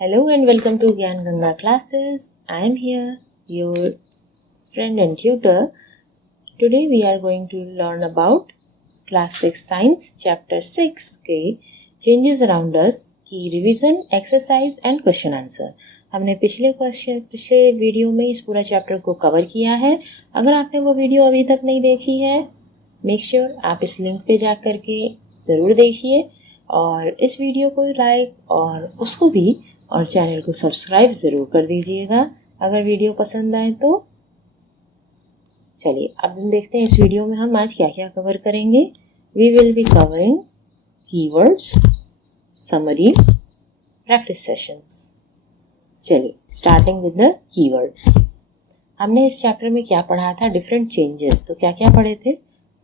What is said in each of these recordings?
Hello and welcome to Gyan Ganga classes. I am here, your friend and tutor. Today we are going to learn about Class 6 Science Chapter 6 के Changes Around Us की revision, exercise and question answer. हमने पिछले video में इस पूरा chapter को cover किया है. अगर आपने वो वीडियो अभी तक नहीं देखी है, मेक श्योर आप इस लिंक पे जा कर के ज़रूर देखिए और इस वीडियो को लाइक और उसको भी और चैनल को सब्सक्राइब ज़रूर कर दीजिएगा अगर वीडियो पसंद आए तो. चलिए अब हम देखते हैं इस वीडियो में हम आज क्या क्या कवर करेंगे. We will be covering keywords, summary, practice sessions. चलिए स्टार्टिंग विद द कीवर्ड्स. हमने इस चैप्टर में क्या पढ़ा था? Different changes. तो क्या क्या पढ़े थे?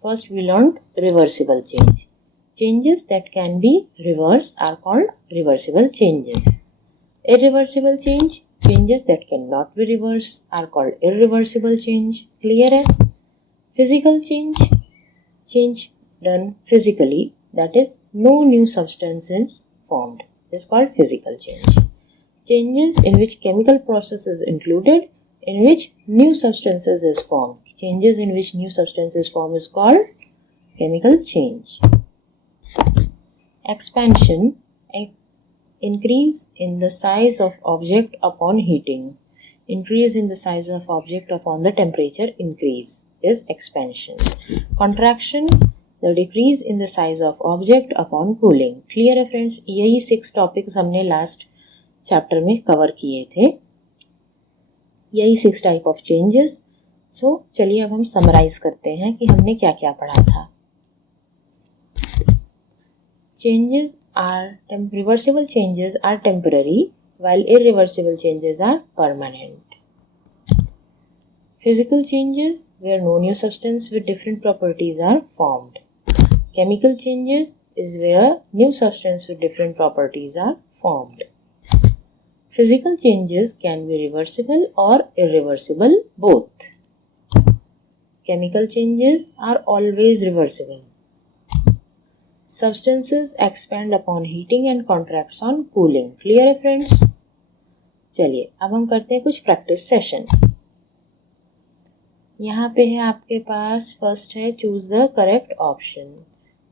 First we learned reversible change. Changes that can be reversed are called reversible changes. Irreversible change, changes that cannot be reversed are called irreversible change. Clear है? Physical change, change done physically, that is no new substance is formed, is called physical change. Changes in which chemical process is included, in which new substances is formed. Changes in which new substances formed is called chemical change. Expansion, increase in the size of object upon heating. Increase in the size of object upon the temperature increase is expansion. Contraction, the decrease in the size of object upon cooling. Clear है friends? यही 6 topics हमने last chapter में cover किए थे. यही 6 type of changes. सो चलिए अब हम समराइज करते हैं कि हमने क्या क्या पढ़ा था. Reversible changes are temporary, while irreversible changes are permanent. Physical changes, where no new substance with different properties are formed. Chemical changes is where new substance with different properties are formed. Physical changes can be reversible or irreversible both. Chemical changes are always reversible. Substances expand upon heating and contracts on cooling. Clear है friends? चलिए अब हम करते हैं कुछ practice session. यहाँ पे है आपके पास फर्स्ट है चूज द करेक्ट ऑप्शन.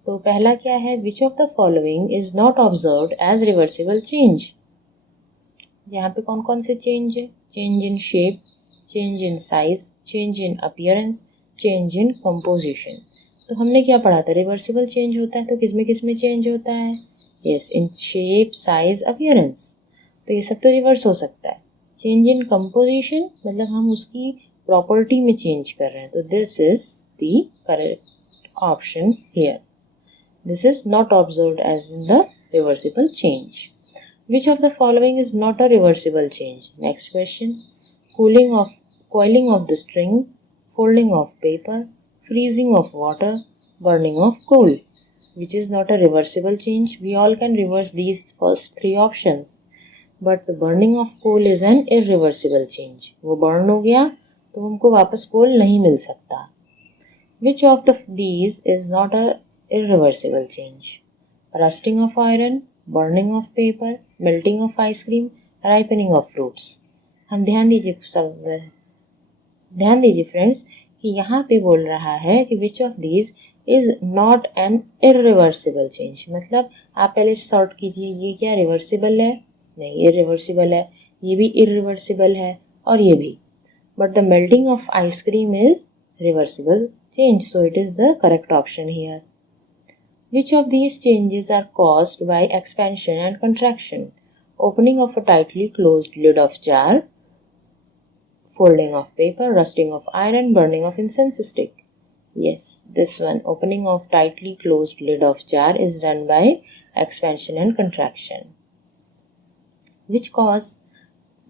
तो पहला क्या है? Which of the following is not observed as reversible change. यहाँ पे कौन कौन से चेंज है? Change in shape, change in size, change in appearance, change in composition. तो हमने क्या पढ़ा था? रिवर्सिबल चेंज होता है तो किस में चेंज होता है? Yes, in shape, size, appearance. तो ये सब तो रिवर्स हो सकता है. चेंज इन कंपोजिशन मतलब हम उसकी प्रॉपर्टी में चेंज कर रहे हैं. तो this is the correct option here. This is not observed as in the reversible change. Which of the following is not a reversible change? Next question. coiling of the string, folding of paper, freezing of water, burning of coal. Which is not a reversible change? We all can reverse these first 3 options. But the burning of coal is an irreversible change. वो burn हो गया तो हमको वापस coal नहीं मिल सकता. Which of these is not a irreversible change? Rusting of iron, burning of paper, melting of ice cream, ripening of fruits. हम ध्यान दीजिए फ्रेंड्स कि यहाँ पे बोल रहा है कि विच of these is not an irreversible change. मतलब आप पहले सॉर्ट कीजिए, ये क्या रिवर्सिबल है? नहीं, इरिवर्सिबल है. ये भी इरिवर्सिबल है और ये भी. But the melting of ice cream is reversible change, so it is the correct option here. Which of these changes are caused by expansion and contraction? Opening of a tightly closed lid of jar, folding of paper, rusting of iron, burning of incense stick. Yes, this one, opening of tightly closed lid of jar is done by expansion and contraction.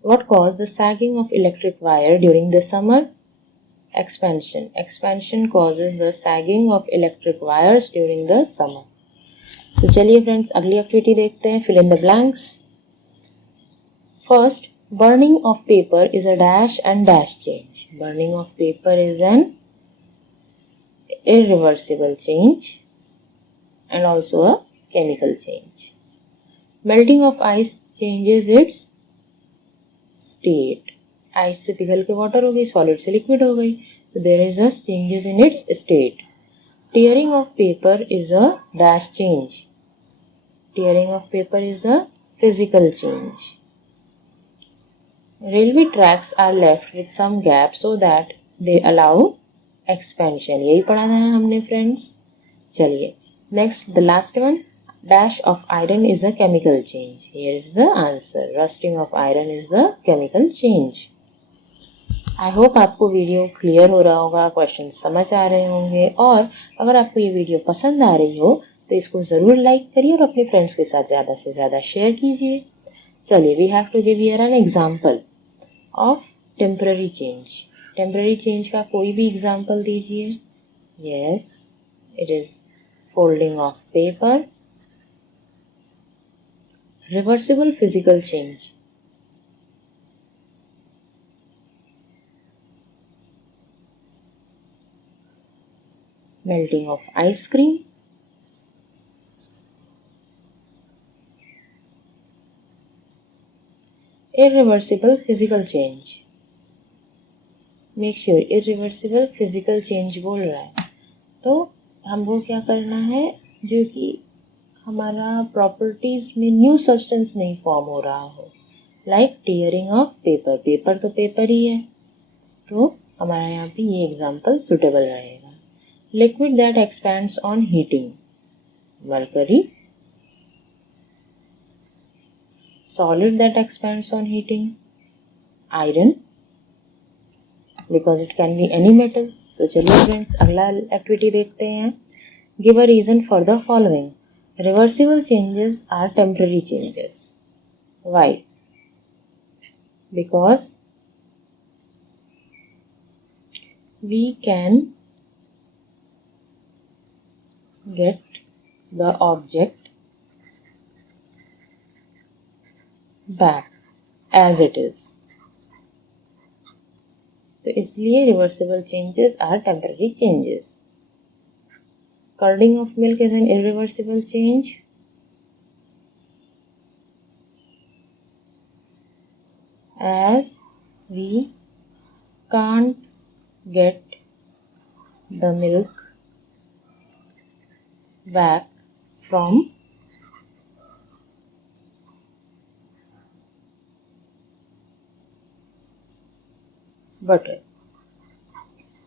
What caused the sagging of electric wire during the summer? Expansion. Expansion causes the sagging of electric wires during the summer. So चलिए friends अगली activity देखते हैं. Fill in the blanks. First, burning of paper is a dash and dash change. Burning of paper is an irreversible change and also a chemical change. Melting of ice changes it's state. Ice से पिघल के water हो गई, solid से liquid हो गई, तो there is a changes in its state. Tearing of paper is a dash change. Tearing of paper is a physical change. Railway tracks are left with some gaps so that they allow expansion. यही पढ़ा था हमने friends. चलिए next, the last one, dash of iron is a chemical change. Here is the answer. Rusting of iron is the chemical change. I hope आपको video clear हो रहा होगा, question समझ आ रहे होंगे, और अगर आपको ये वीडियो पसंद आ रही हो तो इसको ज़रूर लाइक करिए और अपने फ्रेंड्स के साथ ज़्यादा से ज़्यादा शेयर कीजिए. चलिए, we have to give here an example of temporary change. Temporary change का कोई भी एग्जाम्पल दीजिए. Yes, it is folding of paper. Reversible physical change. Melting of ice cream. irreversible physical change. Make sure irreversible physical change बोल रहा है, तो हमको क्या करना है, जो कि हमारा प्रॉपर्टीज में न्यू सब्सटेंस नहीं फॉर्म हो रहा हो, like tearing of paper. Paper तो पेपर ही है, तो हमारा यहाँ पे ये एग्जाम्पल सुटेबल रहेगा. Liquid that expands on heating. Mercury. Solid that expands on heating. Iron, because it can be any metal. तो चलिए फ्रेंड्स, अगला एक्टिविटी देखते हैं. Give a reason for the following. Reversible changes are temporary changes. Why? Because we can get the object back as it is. तो इसलिए reversible changes are temporary changes. Curding of milk is an irreversible change. As we can't get the milk back from butter.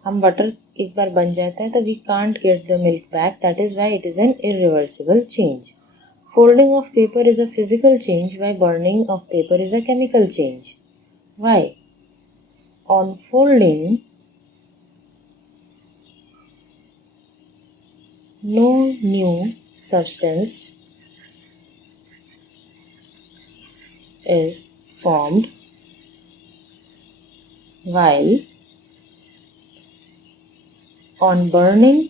हम butter एक बार बन जाता है तो we can't get the milk back, that is why it is an irreversible change. Folding of paper is a physical change, why burning of paper is a chemical change. Why? On folding no new substance is formed, while on burning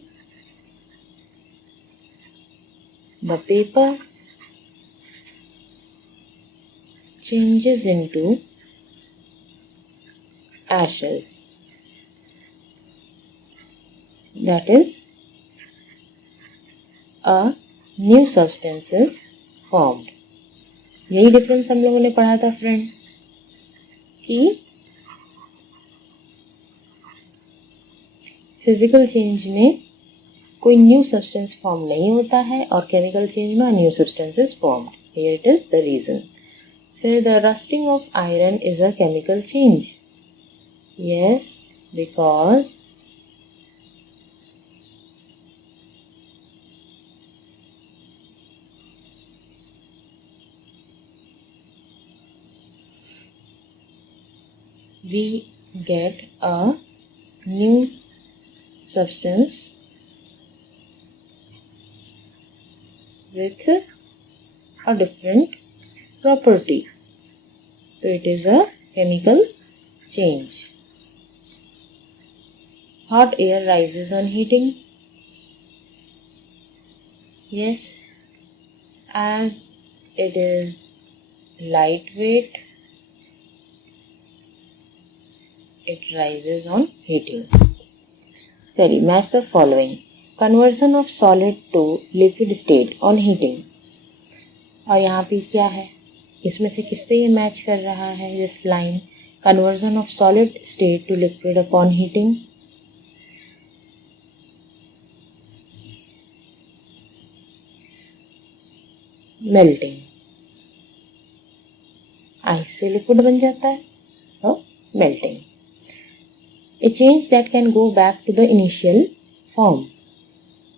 the paper changes into ashes. That is, a new substance is formed. यही difference हम लोगों ने पढ़ा था friend, कि physical change में कोई new substance form नहीं होता है और केमिकल चेंज में new substance is formed. Here it is the reason. फिर the rusting of iron is a chemical change. Yes, because we get a new substance with a different property. So it is a chemical change. Hot air rises on heating. Yes, as it is lightweight, it rises on heating. चलिए, match the following. Conversion of solid to liquid state on heating. और यहाँ पे क्या है, इसमें से किससे ये मैच कर रहा है this line, conversion of solid state to liquid upon heating, melting, ice से लिक्विड बन जाता है तो melting, a change that can go back to the initial form,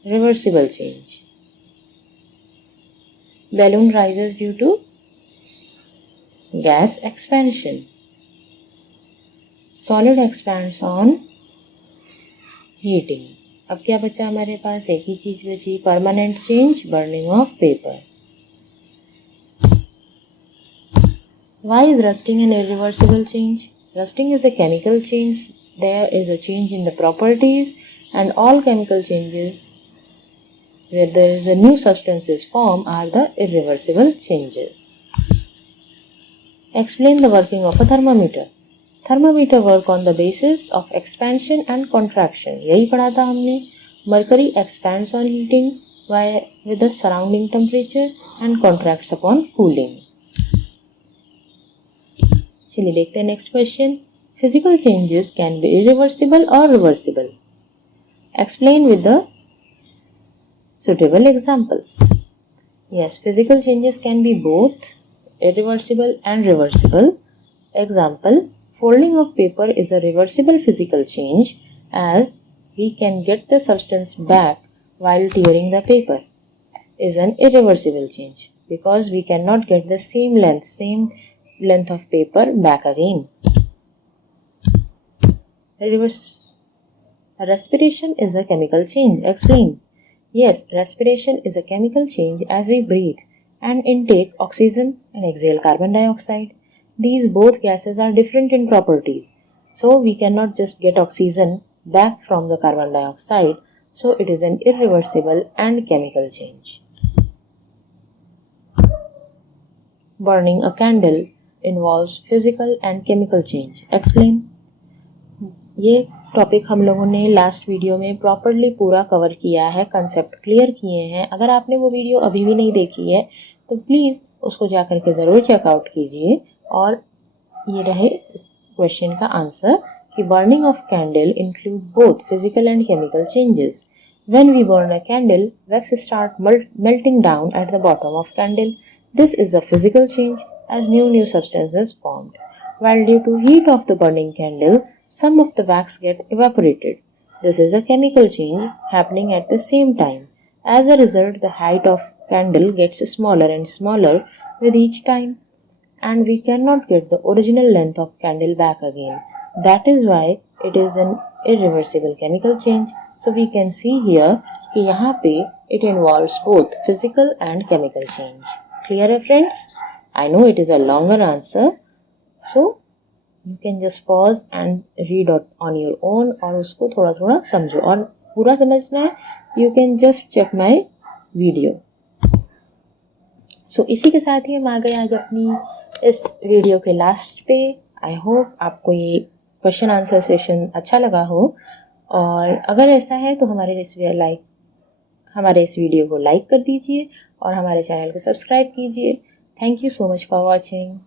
reversible change. Balloon rises due to gas expansion. Solid expands on heating. अब क्या बचा हमारे पास, एक ही चीज बची, permanent change, burning of paper. Why is rusting an irreversible change? Rusting is a chemical change. There is a change in the properties, and all chemical changes where there is a new substances formed are the irreversible changes. Explain the working of a thermometer. Thermometer work on the basis of expansion and contraction. यही पढ़ा था हमने. Mercury expands on heating with the surrounding temperature and contracts upon cooling. चलिए देखते हैं next question. Physical changes can be irreversible or reversible. Explain with the suitable examples. Yes, physical changes can be both irreversible and reversible. Example, folding of paper is a reversible physical change as we can get the substance back while tearing the paper. Is an irreversible change because we cannot get the same length of paper back again. Respiration is a chemical change. Explain. Yes, respiration is a chemical change as we breathe and intake oxygen and exhale carbon dioxide. These both gases are different in properties, so we cannot just get oxygen back from the carbon dioxide, so it is an irreversible and chemical change. Burning a candle involves physical and chemical change. Explain. ये topic हम लोगों ने last video में properly पूरा cover किया है, concept clear किए हैं. अगर आपने वो वीडियो अभी भी नहीं देखी है तो प्लीज़ उसको जा कर के ज़रूर चेकआउट कीजिए. और ये रहे इस क्वेश्चन का आंसर कि burning of candle include both physical and chemical changes. When we burn a candle, wax start melting down at the bottom of candle. This is a physical change as new substances formed. While due to heat of the burning candle, some of the wax get evaporated. This is a chemical change happening at the same time. As a result, the height of candle gets smaller and smaller with each time, and we cannot get the original length of candle back again. That is why it is an irreversible chemical change. So we can see here कि यहाँ पे it involves both physical and chemical change. Clear है friends? I know it is a longer answer, so you can just pause and read on your own और उसको थोड़ा थोड़ा समझो. और पूरा समझना है you can just check my video. So इसी के साथ ही हम आ गए आज अपनी इस वीडियो के लास्ट पे. आई होप आपको ये क्वेश्चन आंसर सेशन अच्छा लगा हो, और अगर ऐसा है तो हमारे इस वीडियो को लाइक कर दीजिए और हमारे चैनल को सब्सक्राइब कीजिए. Thank you so much for watching.